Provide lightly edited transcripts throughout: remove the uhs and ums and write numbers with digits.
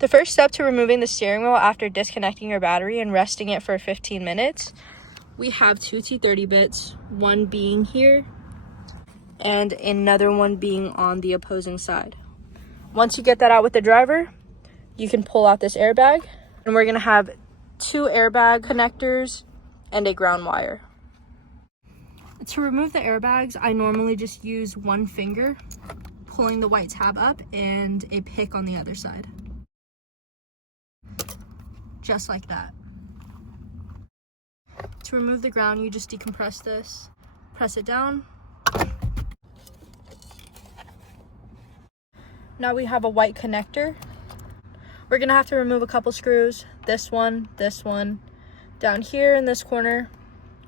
The first step to removing the steering wheel after disconnecting your battery and resting it for 15 minutes, we have two T30 bits, one being here and another one being on the opposing side. Once you get that out with the driver, you can pull out this airbag, and we're gonna have two airbag connectors and a ground wire. To remove the airbags, I normally just use one finger, pulling the white tab up, and a pick on the other side. Just like that. To remove the ground, you just decompress this, press it down. Now we have a white connector. We're gonna have to remove a couple screws, this one, down here in this corner,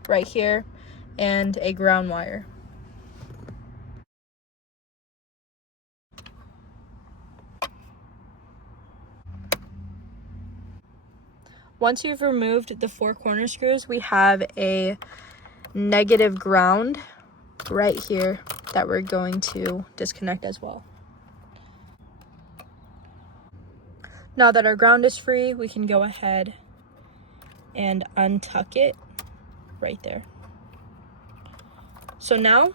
right here, and a ground wire. Once you've removed the four corner screws, we have a negative ground right here that we're going to disconnect as well. Now that our ground is free, we can go ahead and untuck it right there. So now,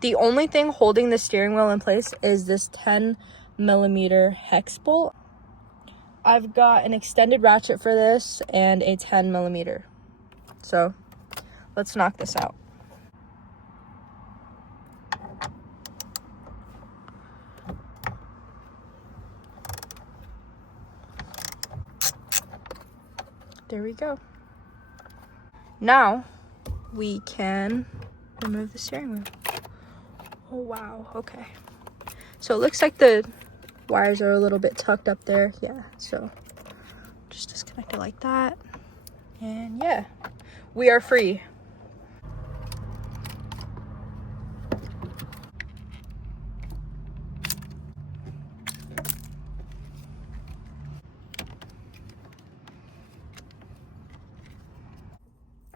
the only thing holding the steering wheel in place is this 10mm hex bolt. I've got an extended ratchet for this and a 10mm. So let's knock this out. There we go. Now we can remove the steering wheel. Oh wow, okay. So it looks like the wires are a little bit tucked up there. Yeah, so just disconnect it like that. And yeah, we are free.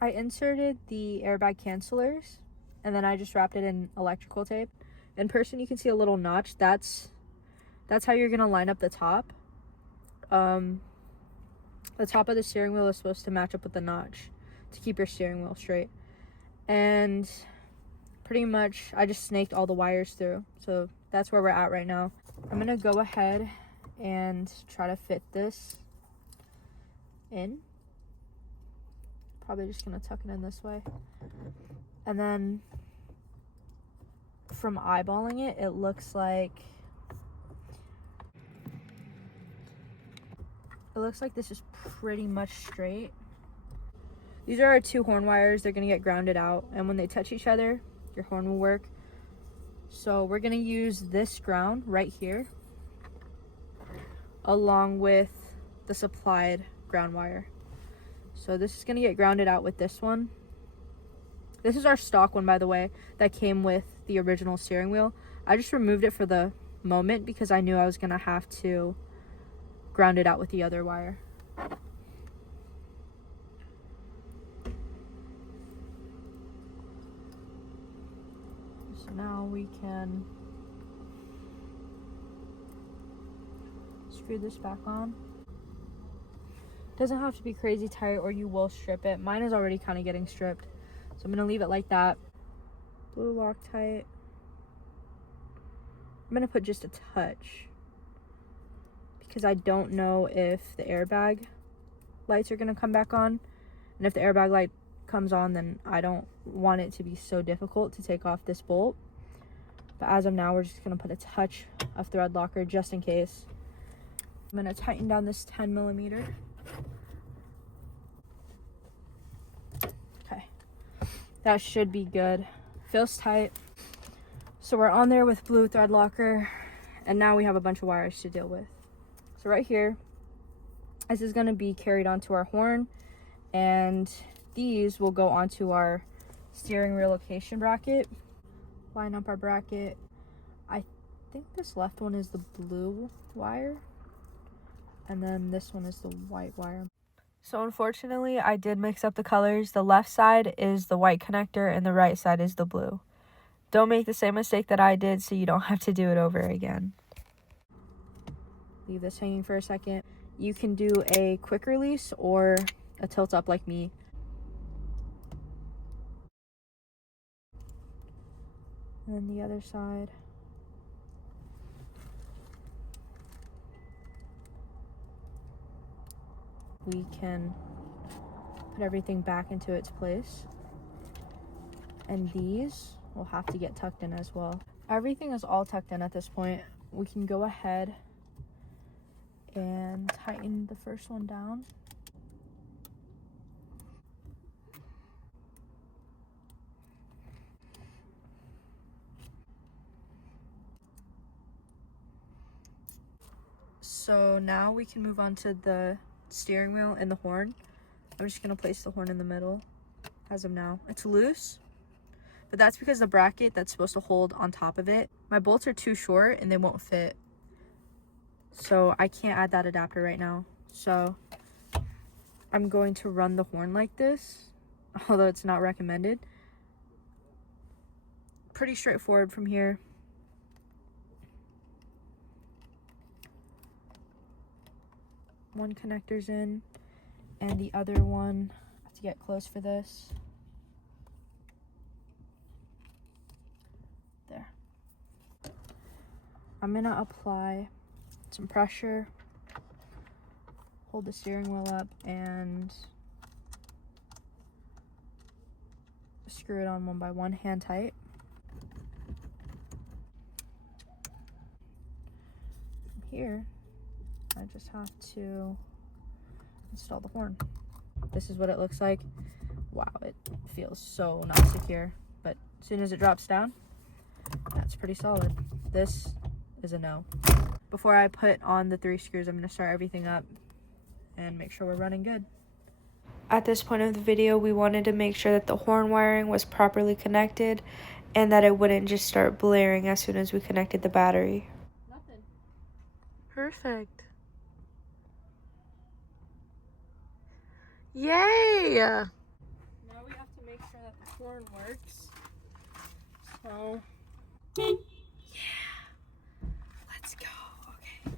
I inserted the airbag cancellors, and then I just wrapped it in electrical tape. In person, you can see a little notch. That's how you're gonna line up the top. The top of the steering wheel is supposed to match up with the notch to keep your steering wheel straight. And pretty much, I just snaked all the wires through. So that's where we're at right now. I'm gonna go ahead and try to fit this in. Probably just gonna tuck it in this way. And then from eyeballing it, it looks like this is pretty much straight. These are our two horn wires. They're gonna get grounded out, and when they touch each other, your horn will work. So we're gonna use this ground right here along with the supplied ground wire. So this is gonna get grounded out with this one. This is our stock one, by the way, that came with the original steering wheel. I just removed it for the moment because I knew I was gonna have to ground it out with the other wire. So now we can screw this back on. Doesn't have to be crazy tight or you will strip it. Mine is already kind of getting stripped, so I'm gonna leave it like that. Blue Loctite. I'm gonna put just a touch because I don't know if the airbag lights are gonna come back on, and if the airbag light comes on, then I don't want it to be so difficult to take off this bolt. But as of now, we're just gonna put a touch of thread locker just in case. I'm gonna tighten down this 10mm. Okay, that should be good. Feels tight. So we're on there with blue thread locker, and now we have a bunch of wires to deal with. So right here, this is gonna be carried onto our horn, and these will go onto our steering relocation bracket. Line up our bracket. I think this left one is the blue wire, and then this one is the white wire. So unfortunately, I did mix up the colors. The left side is the white connector and the right side is the blue. Don't make the same mistake that I did so you don't have to do it over again. leave this hanging for a second. You can do a quick release or a tilt up like me. And then the other side. We can put everything back into its place. And these will have to get tucked in as well. Everything is all tucked in at this point. We can go ahead and tighten the first one down. So now we can move on to the steering wheel and the horn. I'm just gonna place the horn in the middle as of now. It's loose, but that's because the bracket that's supposed to hold on top of it, my bolts are too short and they won't fit. So I can't add that adapter right now. So I'm going to run the horn like this, although it's not recommended. Pretty straightforward from here. One connector's in, and the other one, I have to get close for this. There. I'm gonna apply some pressure, hold the steering wheel up, and screw it on one by one, hand tight. From here, I just have to install the horn. This is what it looks like. Wow, it feels so not secure, but as soon as it drops down, that's pretty solid. This is a no. Before I put on the 3 screws, I'm going to start everything up and make sure we're running good. At this point of the video, we wanted to make sure that the horn wiring was properly connected and that it wouldn't just start blaring as soon as we connected the battery. Nothing. Perfect. Yay! Now we have to make sure that the horn works. So, yeah, let's go. Okay.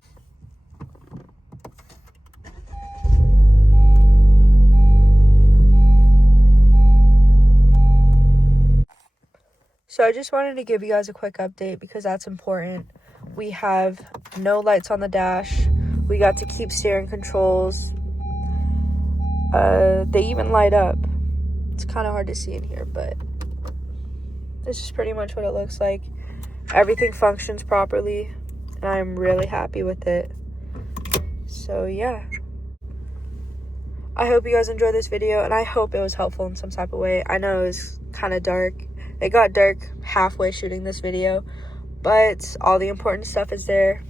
So I just wanted to give you guys a quick update because that's important. We have no lights on the dash. We got to keep steering controls. They even light up. It's kind of hard to see in here, but this is pretty much what it looks like. Everything functions properly, and I'm really happy with it. So yeah, I hope you guys enjoyed this video, and I hope it was helpful in some type of way. I know it was kind of dark. It got dark halfway shooting this video, but all the important stuff is there.